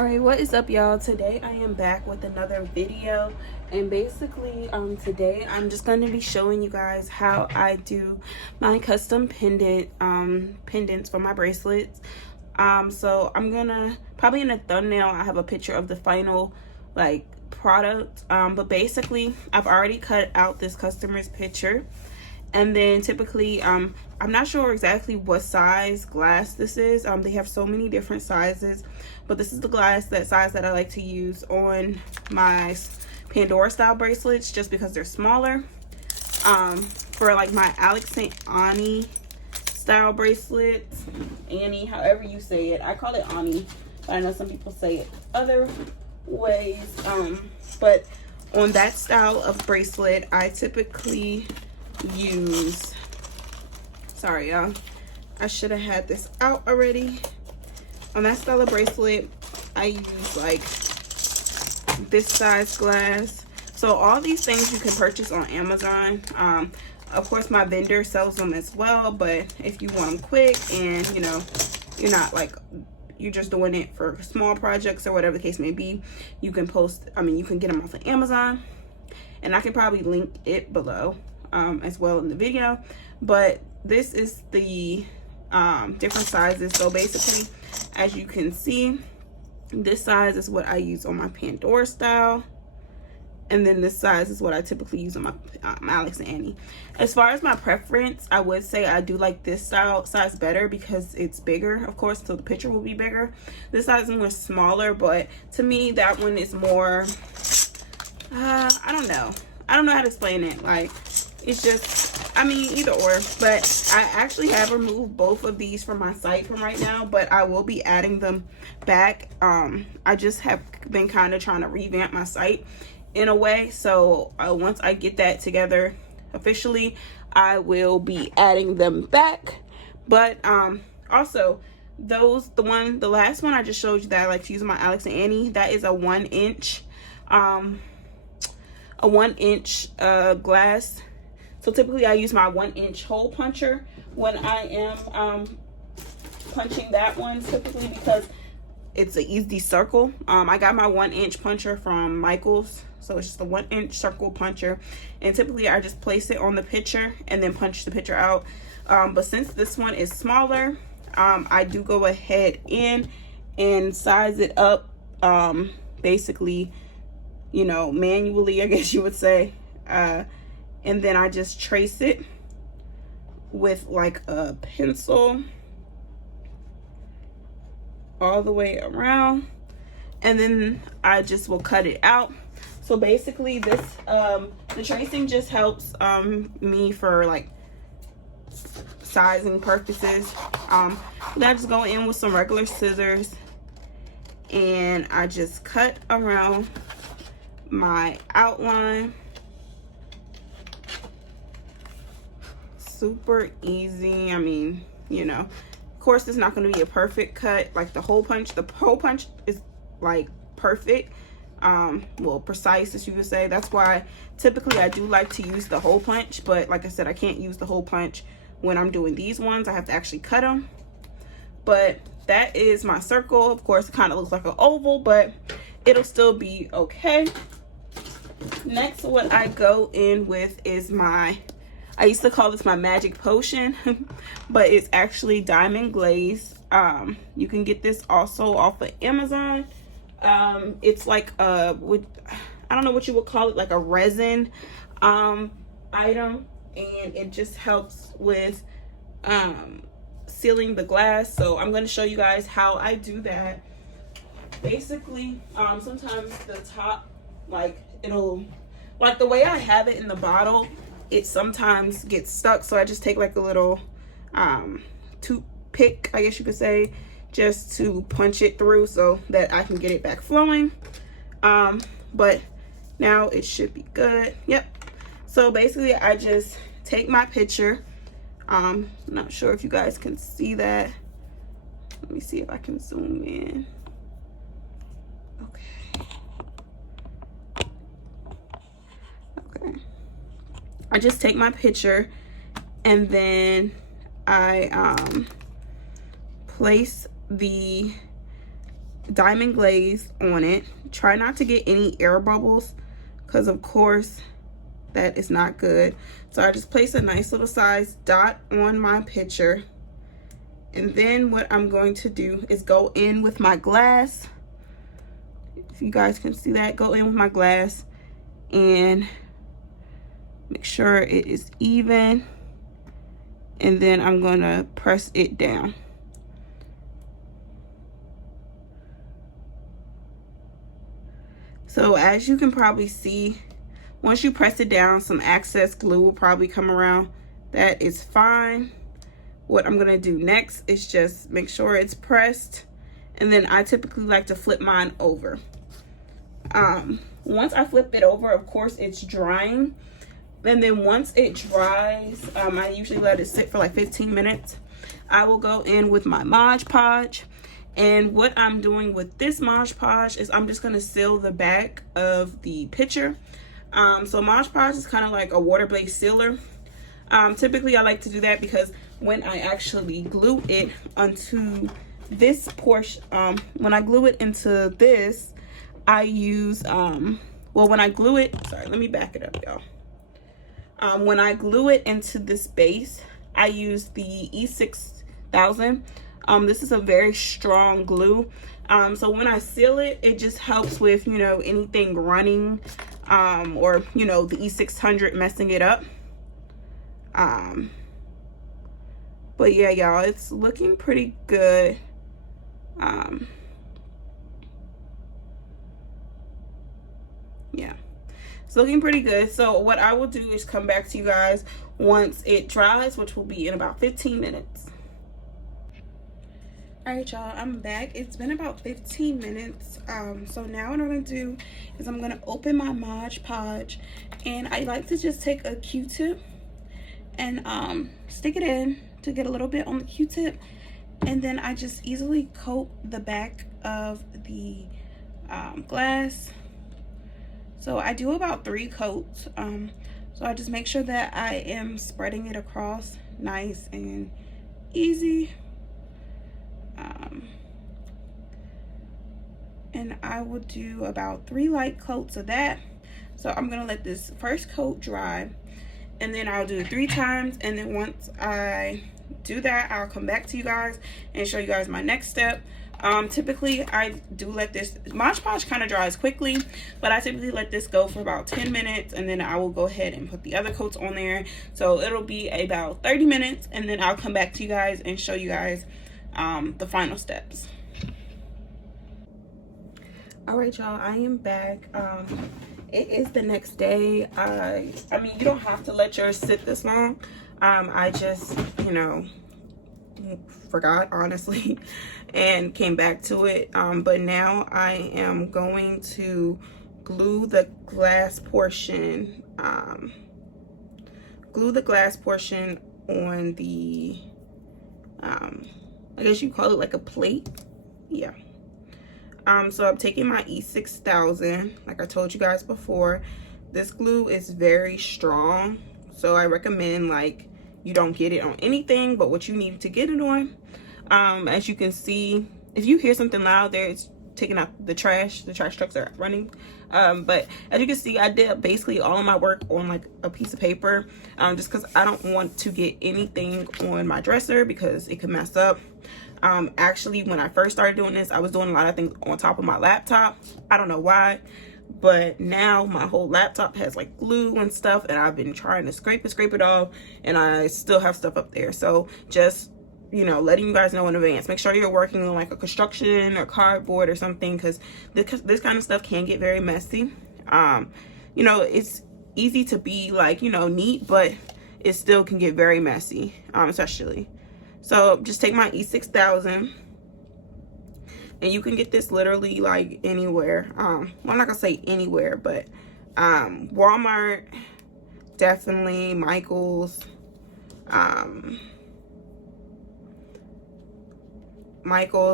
Alright, what is up, y'all? Today I am back with another video, and basically today I'm just going to be showing you guys how I do my custom pendants for my bracelets. So I'm gonna probably in the thumbnail I have a picture of the final product, but basically I've already cut out this customer's picture. And then typically I'm not sure exactly what size glass this is. They have so many different sizes, but this is the size that I like to use on my Pandora style bracelets, just because they're smaller. For like my Alex and Ani style bracelets, Annie, however you say it, I call it Ani, but I know some people say it other ways. But on that style of bracelet, I typically use, sorry y'all, I should have had this out already. On that style of bracelet, I use like this size glass. So all these things you can purchase on Amazon. Of course my vendor sells them as well, but if you want them quick and you know you're not you're just doing it for small projects or whatever the case may be, you can you can get them off of Amazon, and I can probably link it below as well in the video. But this is the different sizes. So basically, as you can see, this size is what I use on my Pandora style, and then this size is what I typically use on my Alex and Annie. As far as my preference, I would say I do like this size better because it's bigger, of course, so the picture will be bigger. This size is more smaller, but to me that one is more I don't know how to explain it. It's just, either or. But I actually have removed both of these from my site from right now, but I will be adding them back. I just have been kind of trying to revamp my site in a way, so once I get that together officially, I will be adding them back. But also the last one I just showed you that I like to use my Alex and Annie, that is a 1 inch glass. So typically I use my 1 inch hole puncher when I am punching that one, typically because it's an easy circle. I got my 1 inch puncher from Michael's, so it's just a 1 inch circle puncher, and typically I just place it on the picture and then punch the picture out. But since this one is smaller, I do go ahead and size it up, basically, you know, manually, I guess you would say. And then I just trace it with like a pencil all the way around, and then I just will cut it out. So basically this the tracing just helps me for sizing purposes. I just go in with some regular scissors and I just cut around my outline. Super easy. You know, of course it's not going to be a perfect cut like the hole punch. The hole punch is perfect, well, precise, as you could say. That's why typically I do like to use the hole punch, but like I said, I can't use the hole punch when I'm doing these ones. I have to actually cut them. But that is my circle. Of course it kind of looks like an oval, but it'll still be okay. Next, what I go in with is I used to call this my magic potion, but it's actually diamond glaze. You can get this also off of Amazon. It's like I don't know what you would call it, like a resin item, and it just helps with sealing the glass. So I'm going to show you guys how I do that. Basically, sometimes the top, it'll, the way I have it in the bottle, it sometimes gets stuck, so I just take like a little toothpick, I guess you could say, just to punch it through so that I can get it back flowing. But now it should be good. Yep. So basically I just take my picture. I'm not sure if you guys can see that. Let me see if I can zoom in. Okay. I just take my picture and then I place the diamond glaze on it. Try not to get any air bubbles, because of course that is not good. So I just place a nice little size dot on my picture, and then what I'm going to do is go in with my glass. If you guys can see that, go in with my glass and make sure it is even, and then I'm gonna press it down. So as you can probably see, once you press it down, some excess glue will probably come around. That is fine. What I'm gonna do next is just make sure it's pressed, and then I typically like to flip mine over. Once I flip it over, of course it's drying, and then once it dries, I usually let it sit for like 15 minutes. I will go in with my Mod Podge. And what I'm doing with this Mod Podge is I'm just going to seal the back of the picture. So Mod Podge is kind of like a water-based sealer. Typically I like to do that because when I actually glue it onto this portion, when I glue it into this, I use, well, when I glue it, sorry, let me back it up, y'all. When I glue it into this base, I use the E6000. This is a very strong glue. So when I seal it, it just helps with, you know, anything running, or, you know, the E600 messing it up. But yeah, y'all, it's looking pretty good. Yeah, it's looking pretty good. So what I will do is come back to you guys once it dries, which will be in about 15 minutes. All right, y'all, I'm back. It's been about 15 minutes. So now what I'm gonna do is I'm gonna open my Mod Podge, and I like to just take a Q-tip and stick it in to get a little bit on the Q-tip, and then I just easily coat the back of the glass. So I do about 3 coats. So I just make sure that I am spreading it across nice and easy. And I will do about 3 light coats of that. So I'm gonna let this first coat dry, and then I'll do it 3 times, and then once I do that, I'll come back to you guys and show you guys my next step. Typically I do let this Mod Podge kind of dries quickly, but I typically let this go for about 10 minutes, and then I will go ahead and put the other coats on there. So it'll be about 30 minutes, and then I'll come back to you guys and show you guys the final steps. All right, y'all, I am back. It is the next day. I mean, you don't have to let yours sit this long. I just, you know, forgot, honestly, and came back to it. But now I am going to glue the glass portion, on the, I guess you call it like a plate. Yeah. So I'm taking my E6000, like I told you guys before. This glue is very strong, so I recommend like you don't get it on anything but what you need to get it on. As you can see, if you hear something loud there, it's taking out the trash trucks are running. But as you can see, I did basically all of my work on like a piece of paper, just because I don't want to get anything on my dresser because it could mess up. Actually, when I first started doing this, I was doing a lot of things on top of my laptop. I don't know why, but now my whole laptop has like glue and stuff, and I've been trying to scrape it off, and I still have stuff up there. So just, you know, letting you guys know in advance, make sure you're working on like a construction or cardboard or something, because this kind of stuff can get very messy. You know, it's easy to be like, you know, neat, but it still can get very messy, especially. So just take my E6000, and you can get this literally like anywhere. Well, I'm not gonna say anywhere, but Walmart, definitely, Michael's,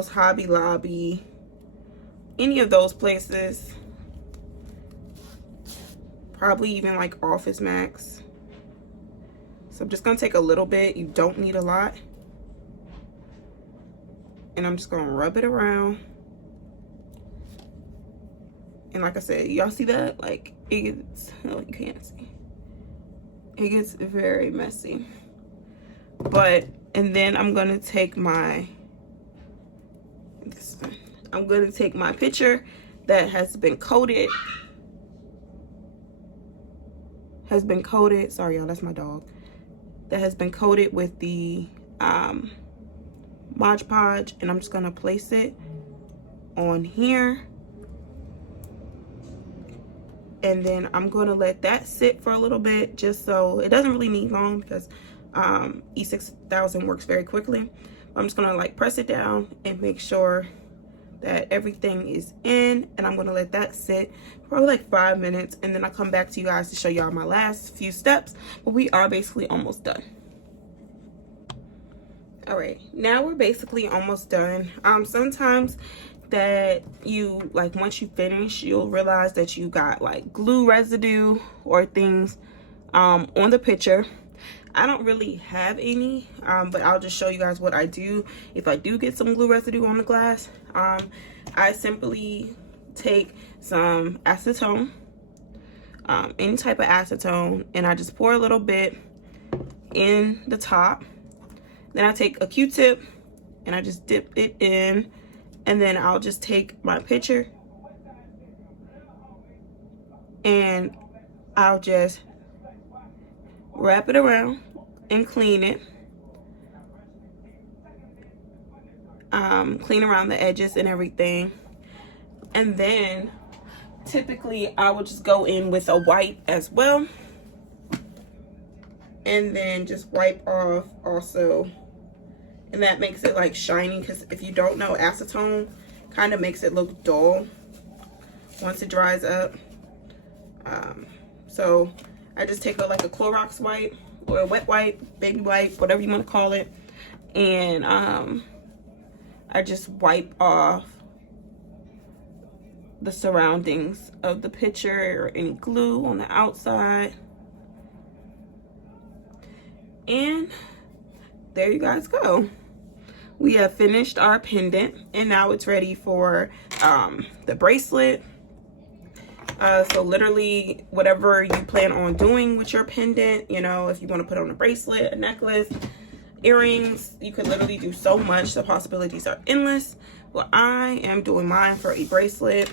Hobby Lobby, any of those places. Probably even like Office Max. So I'm just gonna take a little bit. You don't need a lot. And I'm just gonna rub it around. And like I said, y'all see that? Like, it gets, oh, you can't see. It gets very messy. But, and then I'm going to take my, I'm going to take my picture that has been coated. Sorry, y'all, that's my dog. That has been coated with the Mod Podge. And I'm just going to place it on here. And then I'm going to let that sit for a little bit, just so it doesn't really need long, because E6000 works very quickly. I'm just going to like press it down and make sure that everything is in, and I'm going to let that sit for probably like 5 minutes, and then I'll come back to you guys to show y'all my last few steps. But we are basically almost done. All right, now we're basically almost done. Sometimes that you, like, once you finish, you'll realize that you got like glue residue or things on the picture. I don't really have any, but I'll just show you guys what I do if I do get some glue residue on the glass. I simply take some acetone, any type of acetone, and I just pour a little bit in the top. Then I take a Q-tip and I just dip it in, and then I'll just take my picture and I'll just wrap it around and clean it. Clean around the edges and everything. And then typically I will just go in with a wipe as well. And then just wipe off also. And that makes it like shiny, because if you don't know, acetone kind of makes it look dull once it dries up. So I just take like a Clorox wipe or a wet wipe, baby wipe, whatever you want to call it, and I just wipe off the surroundings of the picture or any glue on the outside. And there you guys go. We have finished our pendant, and now it's ready for the bracelet. So literally whatever you plan on doing with your pendant, you know, if you want to put on a bracelet, a necklace, earrings, you could literally do so much. The possibilities are endless. Well, I am doing mine for a bracelet,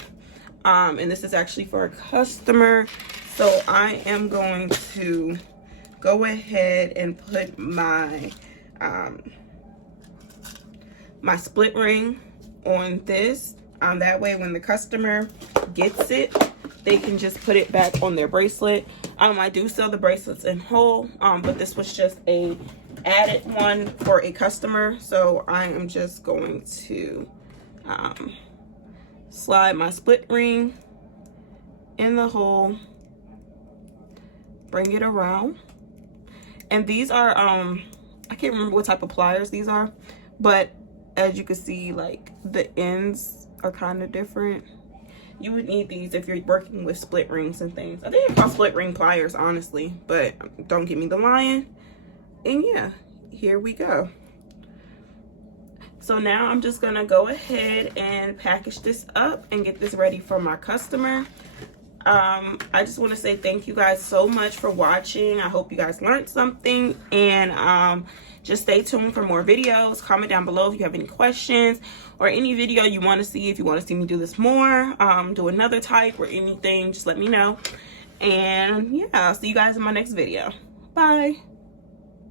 and this is actually for a customer. So I am going to go ahead and put my my split ring on this. That way when the customer gets it, they can just put it back on their bracelet. I do sell the bracelets in whole, but this was just a added one for a customer. So I am just going to slide my split ring in the hole, bring it around. And these are I can't remember what type of pliers these are, but as you can see, like, the ends are kind of different. You would need these if you're working with split rings and things. I think they're called split ring pliers, honestly, but don't give me the lying. And yeah, here we go. So now I'm just gonna go ahead and package this up and get this ready for my customer. I just want to say thank you guys so much for watching. I hope you guys learned something, and just stay tuned for more videos. Comment down below if you have any questions or any video you want to see. If you want to see me do this more, do another type or anything, just let me know. And yeah, I'll see you guys in my next video. Bye.